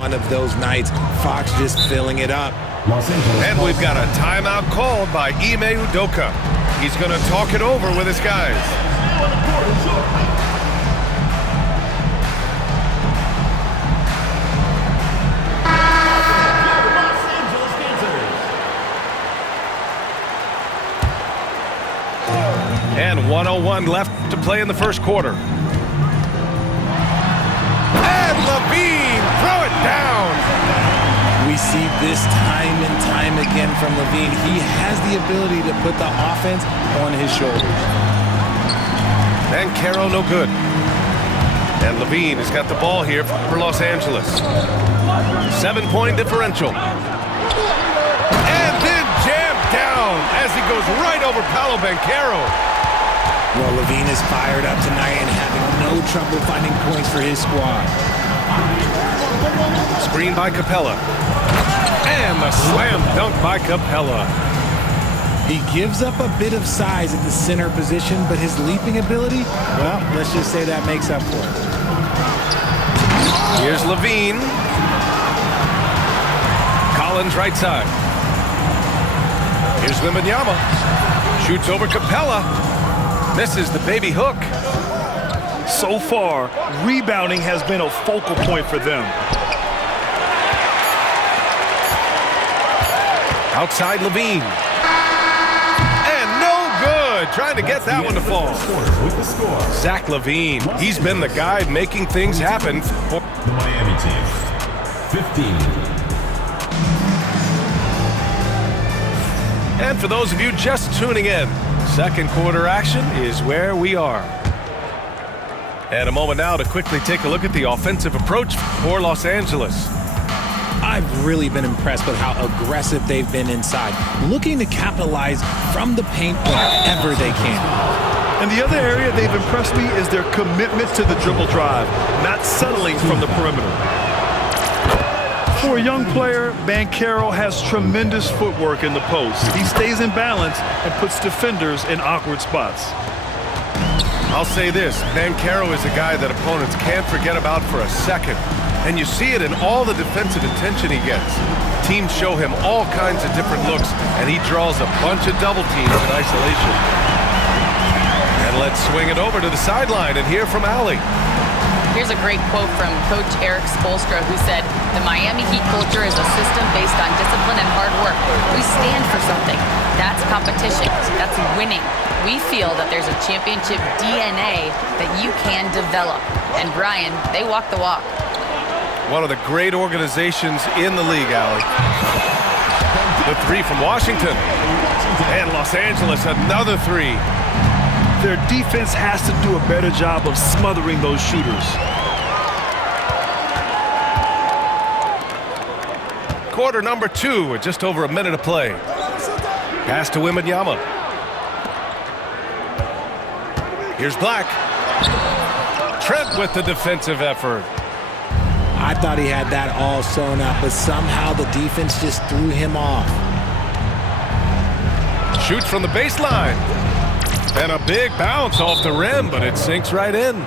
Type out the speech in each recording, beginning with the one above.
One of those nights, Fox just filling it up. And we've got a timeout called by Ime Udoka. He's going to talk it over with his guys. And 1:01 left to play in the first quarter. And Levine, throw it down. We see this time and time again from Levine. He has the ability to put the offense on his shoulders. And Caro no good. And Levine has got the ball here for Los Angeles. 7-point differential. And then jammed down as he goes right over Paolo Banchero. Well, Levine is fired up tonight and having no trouble finding points for his squad. Screen by Capella. And the slam dunk by Capella. He gives up a bit of size at the center position, but his leaping ability, well, let's just say that makes up for it. Here's Levine. Collins right side. Here's Wembanyama. Shoots over Capella. Misses the baby hook. So far, rebounding has been a focal point for them. Outside Levine. And no good. Trying to get that one to fall. Zach Levine. He's been the guy making things happen for the Miami team. 15. And for those of you just tuning in, second quarter action is where we are. And a moment now to quickly take a look at the offensive approach for Los Angeles. I've really been impressed with how aggressive they've been inside, looking to capitalize from the paint whenever they can. And the other area they've impressed me is their commitment to the dribble drive, not settling from the perimeter. For a young player, Banchero has tremendous footwork in the post. He stays in balance and puts defenders in awkward spots. I'll say this, Banchero is a guy that opponents can't forget about for a second. And you see it in all the defensive attention he gets. Teams show him all kinds of different looks, and he draws a bunch of double teams in isolation. And let's swing it over to the sideline and hear from Allie. Here's a great quote from Coach Eric Spoelstra, who said, "The Miami Heat culture is a system based on discipline and hard work. We stand for something. That's competition. That's winning. We feel that there's a championship DNA that you can develop." And Brian, they walk the walk. One of the great organizations in the league, Allie. The three from Washington. And Los Angeles, another three. Their defense has to do a better job of smothering those shooters. Quarter number 2 with just over a minute of play. Pass to Wembanyama. Here's Black. Trent with the defensive effort. I thought he had that all sewn up, but somehow the defense just threw him off. Shoots from the baseline. And a big bounce off the rim, but it sinks right in.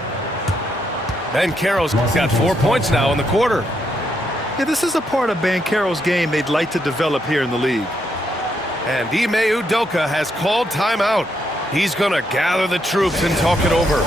Banchero's got 4 points now in the quarter. Yeah, this is a part of Banchero's game they'd like to develop here in the league. And Ime Udoka has called timeout. He's going to gather the troops and talk it over.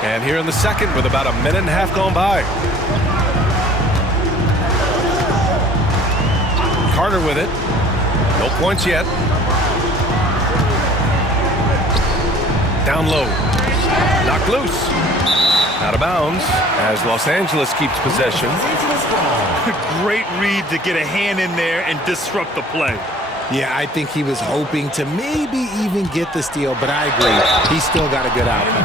And here in the second with about a minute and a half gone by. Carter with it. No points yet. Down low. Knocked loose. Out of bounds as Los Angeles keeps possession. Great read to get a hand in there and disrupt the play. Yeah, I think he was hoping to maybe even get the steal, but I agree. He's still got a good outcome.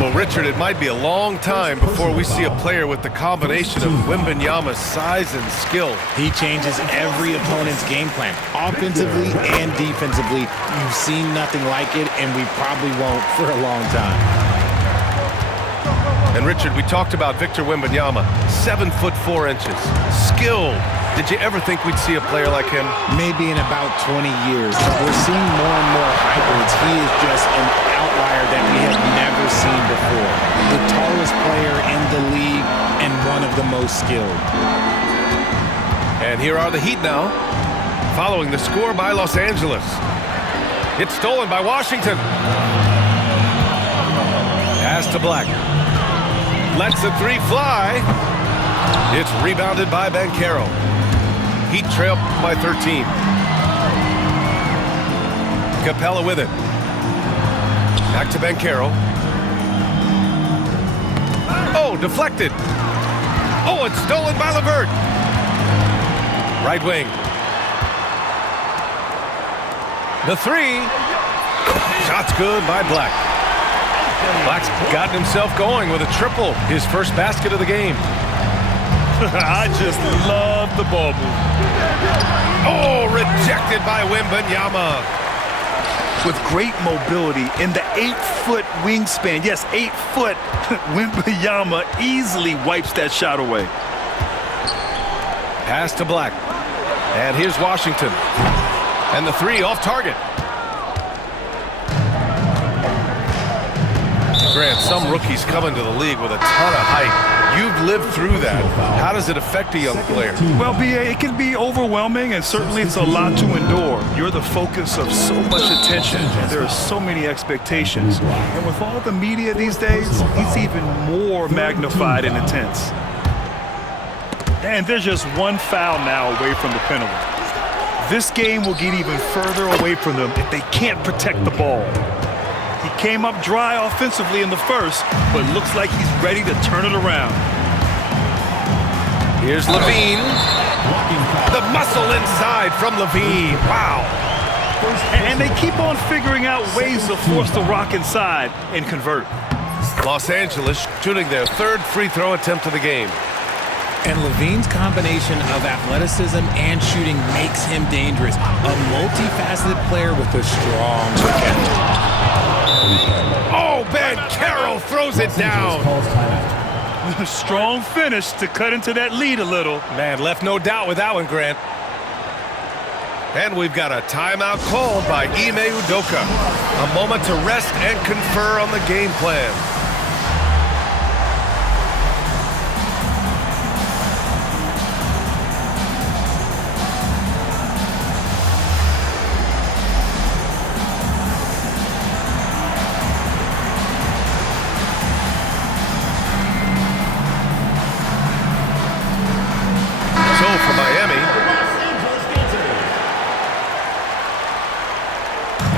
Well, Richard, it might be a long time before we see a player with the combination of Wembanyama's size and skill. He changes every opponent's game plan, offensively and defensively. You've seen nothing like it, and we probably won't for a long time. And Richard, we talked about Victor Wembanyama, 7'4". Skilled. Did you ever think we'd see a player like him? Maybe in about 20 years, but we're seeing more and more hybrids. He is just an outlier that we have never seen before. The tallest player in the league and one of the most skilled. And here are the Heat now, following the score by Los Angeles. It's stolen by Washington. Pass to Black. Lets the three fly. It's rebounded by Banchero. Heat trail by 13. Capella with it. Back to Banchero. Oh, deflected. Oh, it's stolen by LeVert. Right wing. The three. Shot's good by Black. Black's gotten himself going with a triple. His first basket of the game. I just love the ball move. Oh, rejected by Wembanyama. With great mobility in the 8-foot wingspan. Yes, 8 foot. Wembanyama easily wipes that shot away. Pass to Black. And here's Washington. And the three off target. Grant, some rookies come into the league with a ton of height. You've lived through that. How does it affect a young player? Well, B.A., it can be overwhelming, and certainly it's a lot to endure. You're the focus of so much attention. There are so many expectations. And with all the media these days, it's even more magnified and intense. And there's just one foul now away from the penalty. This game will get even further away from them if they can't protect the ball. He came up dry offensively in the first, but looks like he's ready to turn it around. Here's Levine. The muscle inside from Levine. Wow. And they keep on figuring out ways to force the rock inside and convert. Los Angeles shooting their third free throw attempt of the game. And Levine's combination of athleticism and shooting makes him dangerous. A multifaceted player with a strong work ethic. Oh, Banchero throws it down. Strong finish to cut into that lead a little. Man, left no doubt with that one, Grant. And we've got a timeout called by Ime Udoka. A moment to rest and confer on the game plan.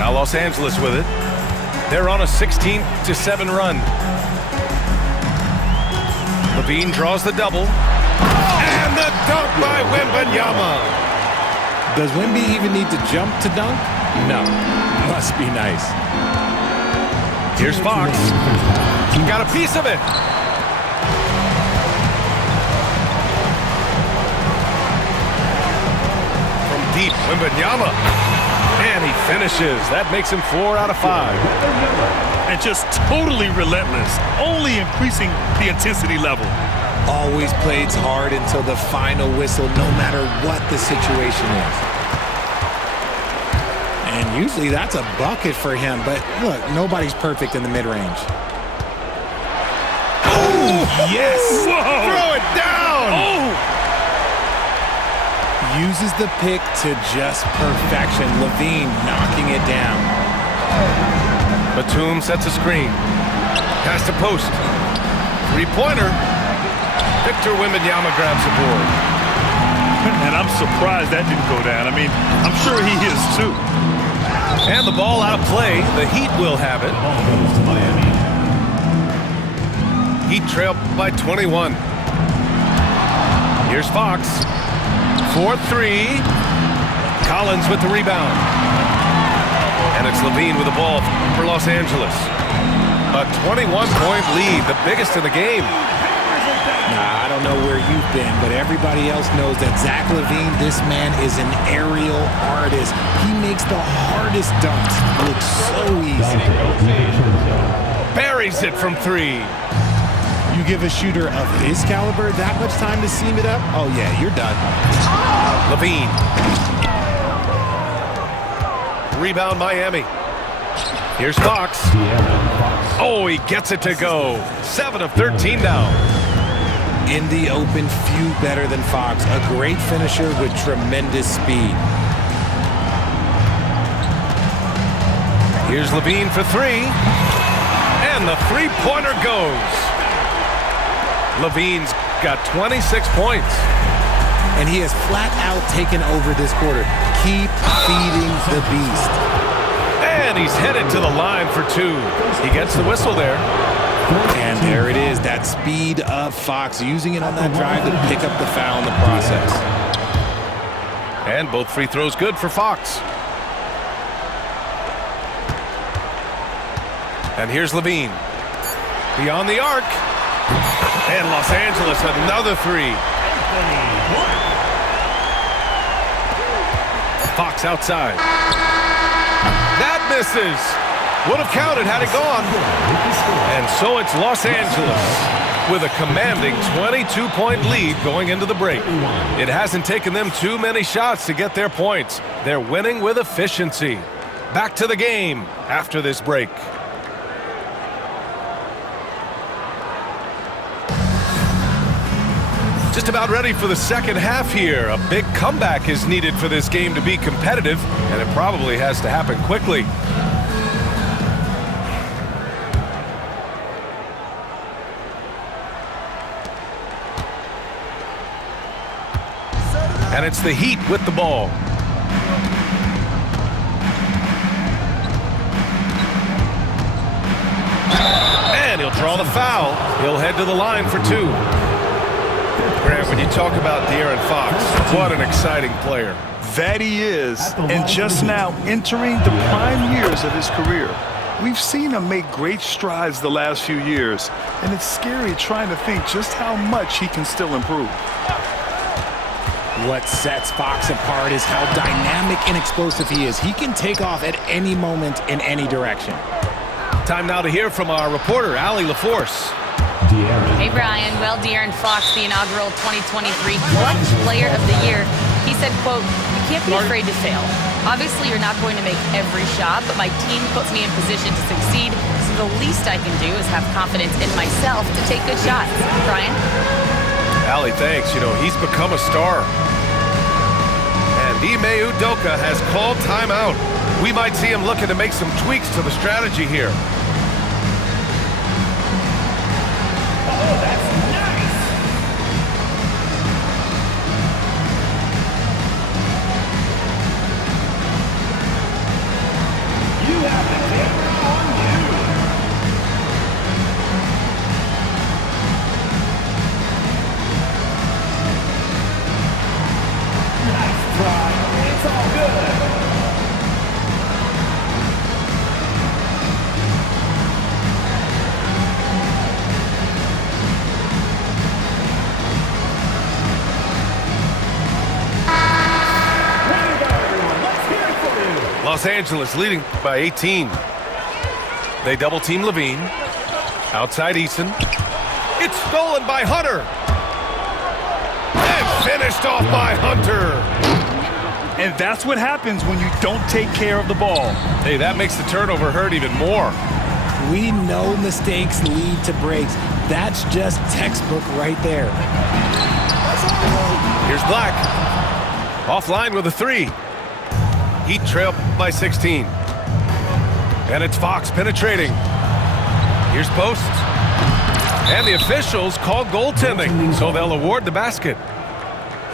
Los Angeles with it. They're on a 16-7 run. Levine draws the double. And the dunk by Wembanyama. Does Wemby even need to jump to dunk? No. Must be nice. Here's Fox. Got a piece of it. From deep, Wembanyama. And he finishes. That makes him 4 out of 5. And just totally relentless, only increasing the intensity level. Always plays hard until the final whistle, no matter what the situation is. And usually that's a bucket for him, but look, nobody's perfect in the mid-range. Oh, yes! Whoa. Throw it down! Oh! Uses the pick to just perfection. Levine knocking it down. Batum sets a screen. Pass to post. Three-pointer. Victor Wembanyama grabs the board. And I'm surprised that didn't go down. I mean, I'm sure he is too. And the ball out of play. The Heat will have it. Heat trail by 21. Here's Fox. 4-3. Collins with the rebound. And it's Levine with the ball for Los Angeles. A 21-point lead, the biggest in the game. Nah, I don't know where you've been, but everybody else knows that Zach LaVine, this man is an aerial artist. He makes the hardest dunks look so easy. Buries it from three. You give a shooter of his caliber that much time to seam it up? Oh, yeah, you're done. LaVine. Rebound, Miami. Here's Fox. Oh, he gets it to go. 7 of 13 now. In the open, few better than Fox. A great finisher with tremendous speed. Here's LaVine for three. And the three-pointer goes. LaVine's got 26 points. And he has flat out taken over this quarter. Keep feeding the beast. And he's headed to the line for two. He gets the whistle there. And there it is, that speed of Fox, using it on that drive to pick up the foul in the process. And both free throws good for Fox. And here's LaVine. Beyond the arc. And Los Angeles, another three. Fox outside. That misses. Would have counted had it gone. And so it's Los Angeles with a commanding 22-point lead going into the break. It hasn't taken them too many shots to get their points. They're winning with efficiency. Back to the game after this break. Just about ready for the second half here. A big comeback is needed for this game to be competitive, and it probably has to happen quickly. And it's the Heat with the ball. And he'll draw the foul. He'll head to the line for two. Grant, when you talk about De'Aaron Fox, what an exciting player. That he is, and just now entering the prime years of his career. We've seen him make great strides the last few years, and it's scary trying to think just how much he can still improve. What sets Fox apart is how dynamic and explosive he is. He can take off at any moment in any direction. Time now to hear from our reporter, Allie LaForce. Hey, Brian. Well, De'Aaron Fox, the inaugural 2023 Clutch Player of the Year, he said, quote, "You can't be afraid to fail. Obviously, you're not going to make every shot, but my team puts me in position to succeed, so the least I can do is have confidence in myself to take good shots." Brian? Allie, thanks. You know, he's become a star. And Ime Udoka has called timeout. We might see him looking to make some tweaks to the strategy here. Los Angeles leading by 18. They double team LaVine. Outside Eason. It's stolen by Hunter. And finished off by Hunter. And that's what happens when you don't take care of the ball. Hey, that makes the turnover hurt even more. We know mistakes lead to breaks. That's just textbook right there. Here's Black. Offline with a three. Heat trail by 16. And it's Fox penetrating. Here's Post. And the officials call goaltending, so they'll award the basket.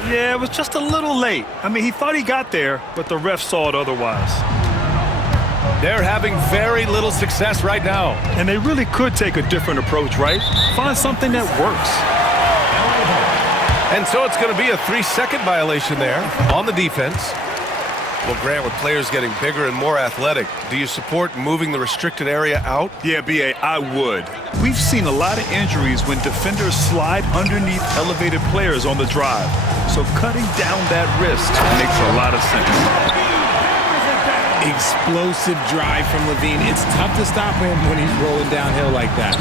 Yeah, it was just a little late. I mean, he thought he got there, but the ref saw it otherwise. They're having very little success right now. And they really could take a different approach, right? Find something that works. And so it's going to be a 3-second violation there on the defense. Well, Grant, with players getting bigger and more athletic, do you support moving the restricted area out? Yeah, B.A., I would. We've seen a lot of injuries when defenders slide underneath elevated players on the drive. So cutting down that risk makes a lot of sense. Explosive drive from Levine. It's tough to stop him when he's rolling downhill like that.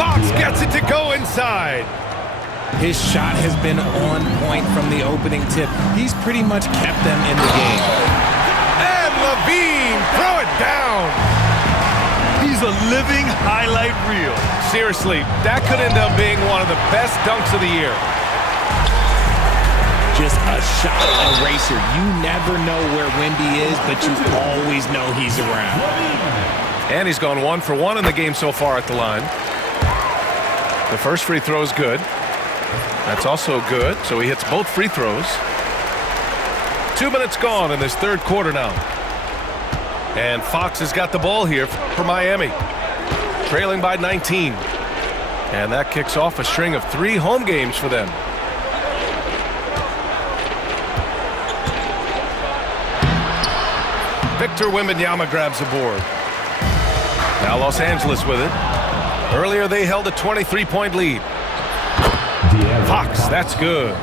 Fox gets it to go inside. His shot has been on point from the opening tip. He's pretty much kept them in the game. And Levine, throw it down. He's a living highlight reel. Seriously, that could end up being one of the best dunks of the year. Just a shot eraser. You never know where Wemby is, but you always know he's around. And he's gone 1 for 1 in the game so far at the line. The first free throw is good. That's also good, so he hits both free throws. 2 minutes gone in this third quarter now. And Fox has got the ball here for Miami, trailing by 19. And that kicks off a string of 3 home games for them. Victor Wembanyama grabs the board. Now Los Angeles with it. Earlier they held a 23-point lead. Fox, that's good.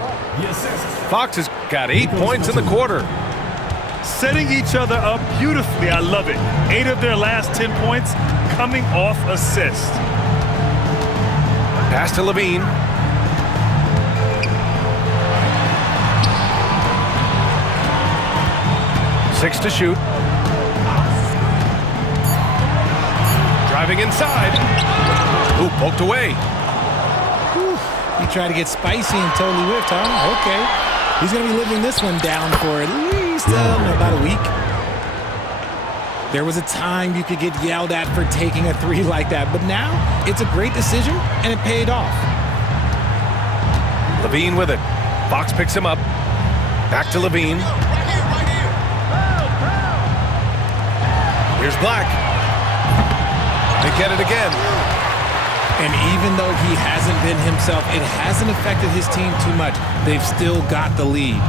Fox has got 8 points in the quarter. Setting each other up beautifully. I love it. 8 of their last 10 points coming off assists. Pass to Levine. Six to shoot. Driving inside. Ooh, poked away. He tried to get spicy and totally whiffed, huh? Okay. He's going to be living this one down for at least about a week. There was a time you could get yelled at for taking a 3 like that, but now it's a great decision, and it paid off. Levine with it. Fox picks him up. Back to Levine. Here's Black. They get it again. And even though he hasn't been himself, it hasn't affected his team too much. They've still got the lead.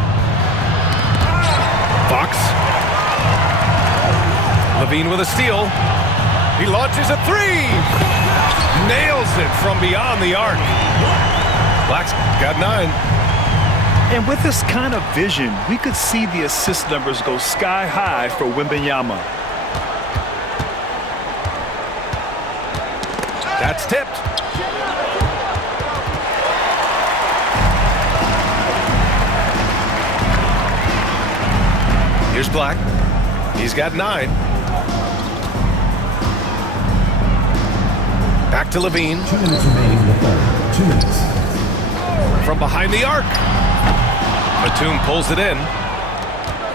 Fox. Levine with a steal. He launches a 3. Nails it from beyond the arc. Black's got 9. And with this kind of vision, we could see the assist numbers go sky high for Wembanyama. That's tipped. Here's Black. He's got 9. Back to Levine. 2 minutes remaining in the third. 2 minutes. From behind the arc. Batum pulls it in.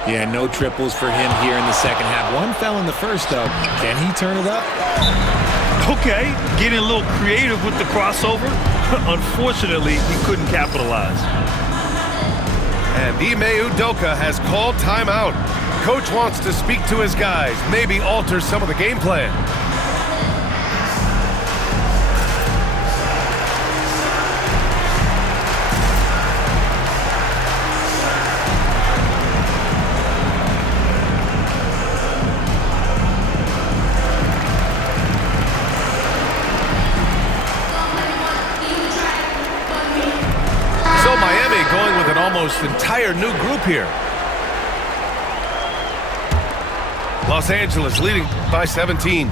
Yeah, no triples for him here in the second half. One fell in the first, though. Can he turn it up? Okay, getting a little creative with the crossover. Unfortunately, he couldn't capitalize. And Ime Udoka has called timeout. Coach wants to speak to his guys, maybe alter some of the game plan. Going with an almost entire new group here. Los Angeles leading by 17.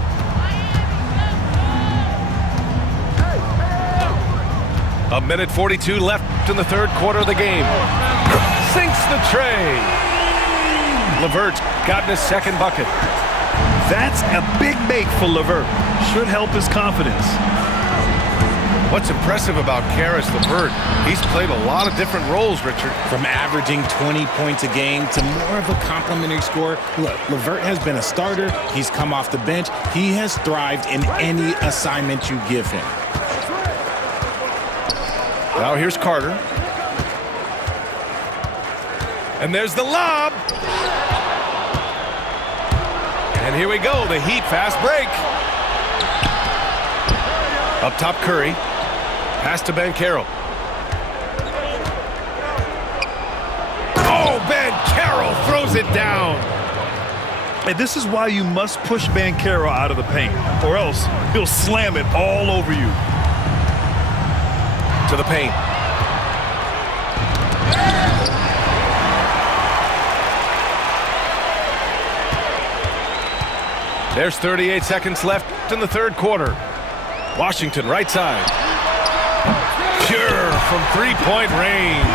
A minute 42 left in the third quarter of the game. Sinks the tray. LeVert's gotten his second bucket. That's a big make for LeVert. Should help his confidence. What's impressive about Caris LeVert, he's played a lot of different roles, Richard. From averaging 20 points a game to more of a complimentary scorer. Look, LeVert has been a starter. He's come off the bench. He has thrived in any assignment you give him. Now here's Carter. And there's the lob. And here we go, the Heat fast break. Up top, Curry. Pass to Banchero. Oh, Banchero throws it down. And this is why you must push Banchero out of the paint, or else he'll slam it all over you. To the paint. There's 38 seconds left in the third quarter. Washington right side. Pure from three-point range.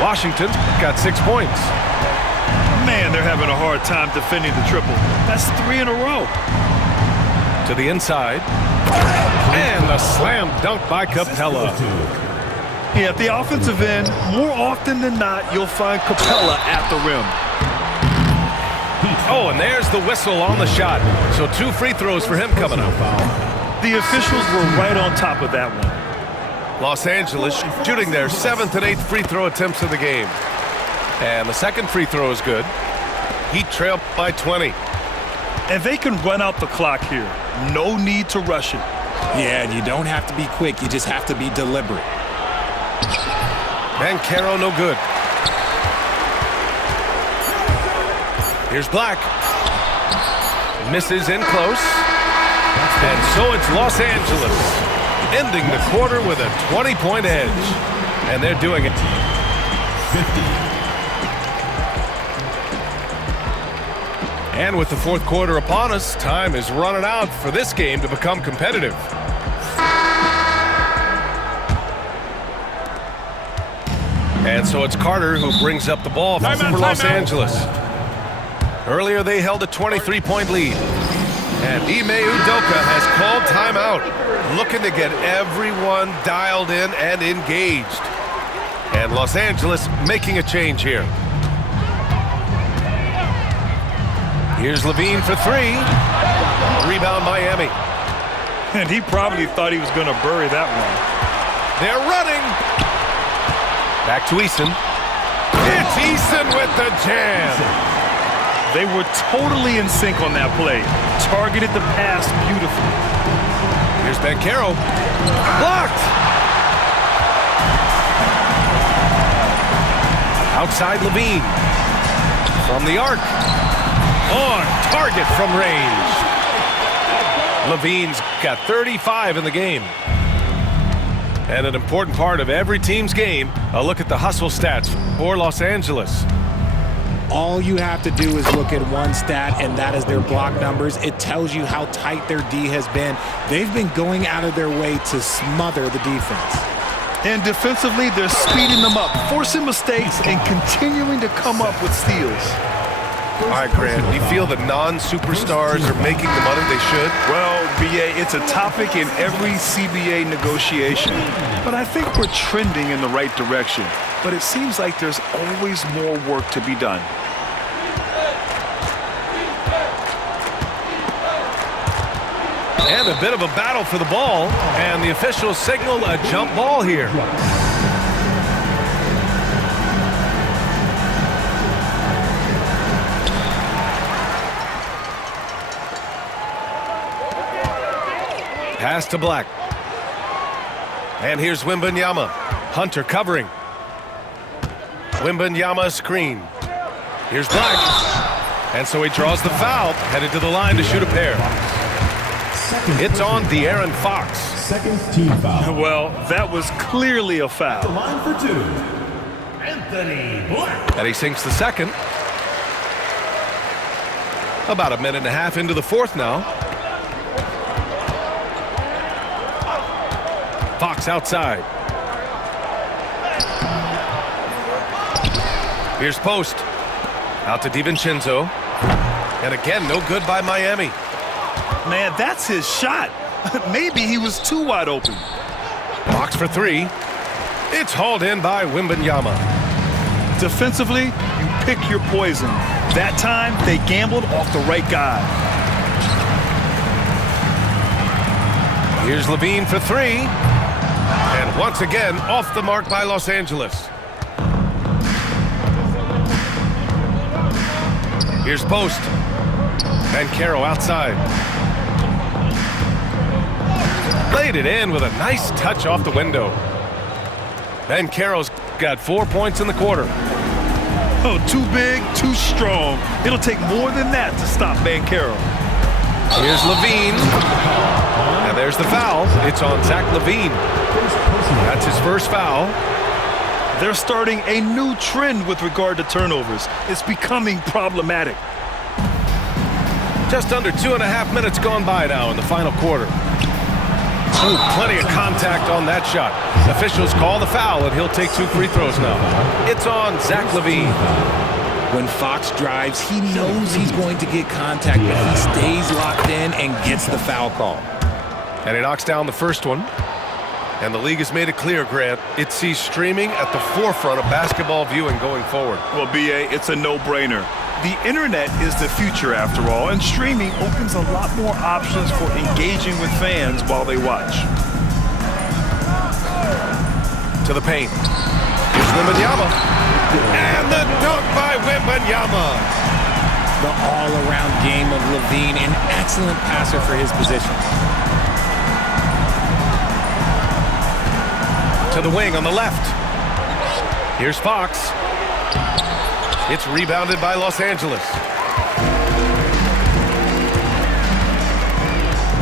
Washington got 6 points. Man, they're having a hard time defending the triple. That's 3 in a row. To the inside. And a slam dunk by Capella. Yeah, at the offensive end, more often than not, you'll find Capella at the rim. Oh, and there's the whistle on the shot. So 2 free throws for him coming up. The officials were right on top of that one. Los Angeles shooting their 7th and 8th free throw attempts of the game. And the second free throw is good. Heat trail by 20. And they can run out the clock here. No need to rush it. Yeah, and you don't have to be quick. You just have to be deliberate. Banchero no good. Here's Black. Misses in close. And so it's Los Angeles ending the quarter with a 20-point edge. And they're doing it. 50. And with the fourth quarter upon us, time is running out for this game to become competitive. And so it's Carter who brings up the ball for Los Angeles. Earlier they held a 23-point lead. And Ime Udoka has called timeout, looking to get everyone dialed in and engaged. And Los Angeles making a change here. Here's Levine for 3. Rebound Miami. And he probably thought he was going to bury that one. They're running. Back to Easton. It's Easton with the jam. They were totally in sync on that play. Targeted the pass beautifully. Here's Banchero. Blocked. Outside Levine. From the arc. On target from range. Levine's got 35 in the game. And an important part of every team's game, a look at the hustle stats for Los Angeles. All you have to do is look at one stat, and that is their block numbers. It tells you how tight their D has been. They've been going out of their way to smother the defense. And defensively, they're speeding them up, forcing mistakes, and continuing to come up with steals. All right, Grant, do you feel the non-superstars are making the money they should? Well, BA, it's a topic in every CBA negotiation. But I think we're trending in the right direction. But it seems like there's always more work to be done. And a bit of a battle for the ball. And the officials signal a jump ball here. Pass to Black. And here's Wembanyama. Hunter covering. Wembanyama screen. Here's Black. And so he draws the foul, headed to the line to shoot a pair. It's on De'Aaron Fox. Second team foul. Well, that was clearly a foul. Line for 2. Anthony Black. And he sinks the second. About a minute and a half into the fourth now. Fox outside. Here's Post. Out to DiVincenzo. And again, no good by Miami. Man, that's his shot. Maybe he was too wide open. Fox for 3. It's hauled in by Wembanyama. Defensively, you pick your poison. That time, they gambled off the right guy. Here's Levine for 3. And once again, off the mark by Los Angeles. Here's Post. Banchero outside. Laid it in with a nice touch off the window. Banchero's got 4 points in the quarter. Oh, too big, too strong. It'll take more than that to stop Banchero. Here's Levine. And there's the foul. It's on Zach Levine. That's his first foul. They're starting a new trend with regard to turnovers. It's becoming problematic. Just under 2.5 minutes gone by now in the final quarter. Ooh, plenty of contact on that shot. Officials call the foul, and he'll take 2 free throws now. It's on Zach Levine. When Fox drives, he knows he's going to get contact, but he stays locked in and gets the foul call. And he knocks down the first one. And the league has made it clear, Grant, it sees streaming at the forefront of basketball viewing going forward. Well, B.A., it's a no-brainer. The internet is the future, after all, and streaming opens a lot more options for engaging with fans while they watch. To the paint. Here's Wembanyama. And the dunk by Wembanyama. The all-around game of Levine, an excellent passer for his position. To the wing on the left. Here's Fox. It's rebounded by Los Angeles.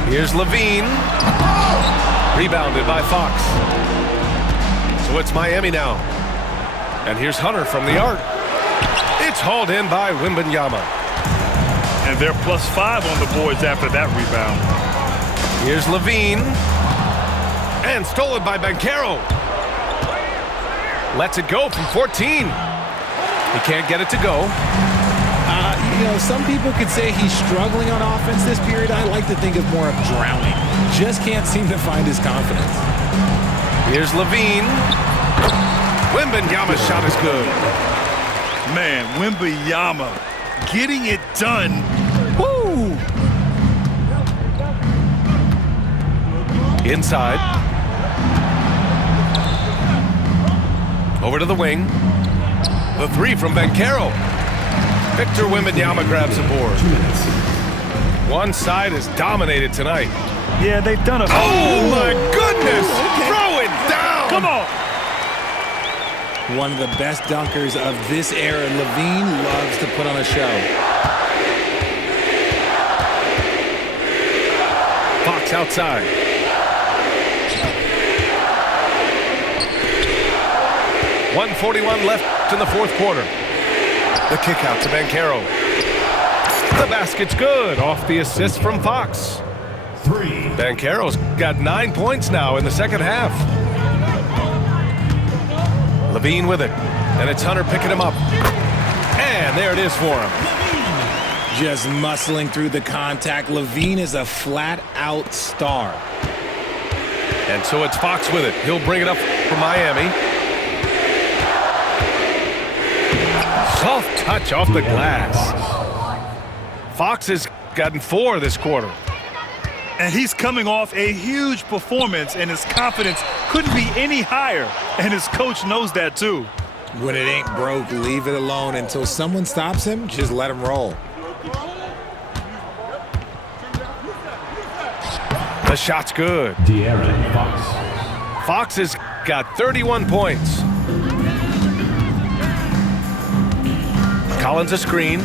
Here's Levine. Rebounded by Fox. So it's Miami now. And here's Hunter from the arc. It's hauled in by Wembanyama. And they're +5 on the boards after that rebound. Here's Levine. And stolen by Banchero. Lets it go from 14. He can't get it to go. You know, some people could say he's struggling on offense this period. I like to think of more of drowning. Just can't seem to find his confidence. Here's Levine. Wembanyama's shot is good. Man, Wembanyama getting it done. Woo! Inside. Over to the wing. The 3 from Banchero. Victor Wembanyama grabs the board. One side is dominated tonight. Yeah, they've done a... Oh, my goodness! Throw it down! Come on! One of the best dunkers of this era. Levine loves to put on a show. Fox outside. .141 left in the fourth quarter. The kick out to Banchero. The basket's good off the assist from Fox. 3. Banchero's got 9 points now in the second half. Levine with it. And it's Hunter picking him up. And there it is for him. Just muscling through the contact. Levine is a flat-out star. And so it's Fox with it. He'll bring it up for Miami. Soft touch off the glass. Fox has gotten 4 this quarter. And he's coming off a huge performance, and his confidence couldn't be any higher. And his coach knows that, too. When it ain't broke, leave it alone. Until someone stops him, just let him roll. The shot's good. De'Aaron Fox. Fox has got 31 points. Collins a screen.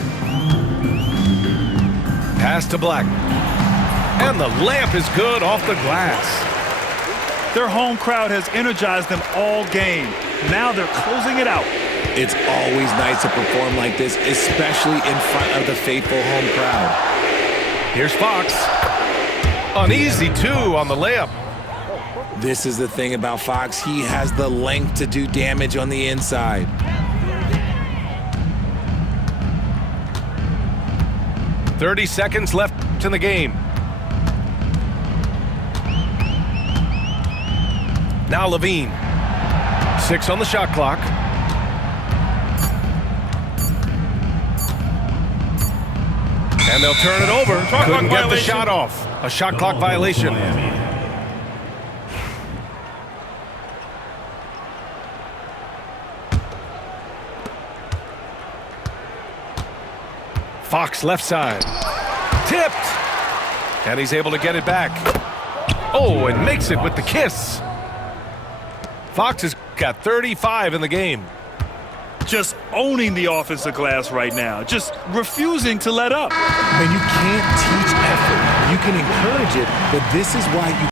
Pass to Black. And the layup is good off the glass. Their home crowd has energized them all game. Now they're closing it out. It's always nice to perform like this, especially in front of the faithful home crowd. Here's Fox. An easy 2 on the layup. This is the thing about Fox. He has the length to do damage on the inside. .30 seconds left in the game. Now Levine. 6 on the shot clock. And they'll turn it over. Couldn't get the shot off. A shot clock violation. Fox left side. Tipped. And he's able to get it back. Oh, and makes it with the kiss. Fox has got 35 in the game. just owning the offensive glass right now, just refusing to let up. And you can't teach effort. You can encourage it, but this is why you